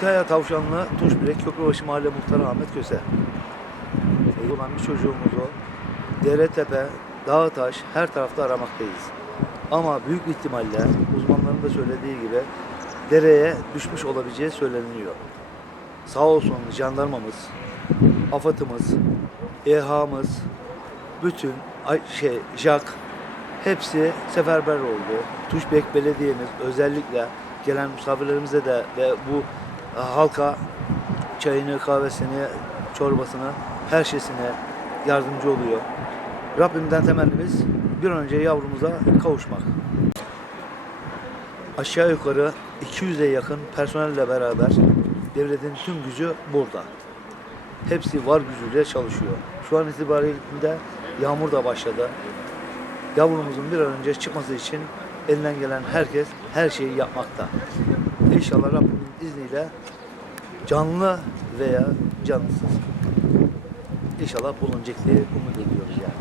Kütahya Tavşanlı Tuşbirek Köprübaşı Mahalle Muhtarı Ahmet Köse. E, olan bir çocuğumuzu dere tepe, dağ taş her tarafta aramaktayız. Ama büyük ihtimalle uzmanların da söylediği gibi dereye düşmüş olabileceği söyleniyor. Sağ olsun jandarmamız, AFAD'ımız, EHA'mız, bütün şey JAK hepsi seferber oldu. Tuşbek Belediye'miz özellikle gelen misafirlerimize de ve bu halka çayını, kahvesini, çorbasını, her şeysine yardımcı oluyor. Rabbimden temennimiz bir önce yavrumuza kavuşmak. Aşağı yukarı 200'e yakın personelle beraber devletin tüm gücü burada. Hepsi var gücüyle çalışıyor. Şu an itibariyle yağmur da başladı. Yavrumuzun bir an önce çıkması için elinden gelen herkes her şeyi yapmakta. İnşallah Rabbimin izniyle canlı veya cansız. İnşallah bulunacak diye umut ediyoruz yani.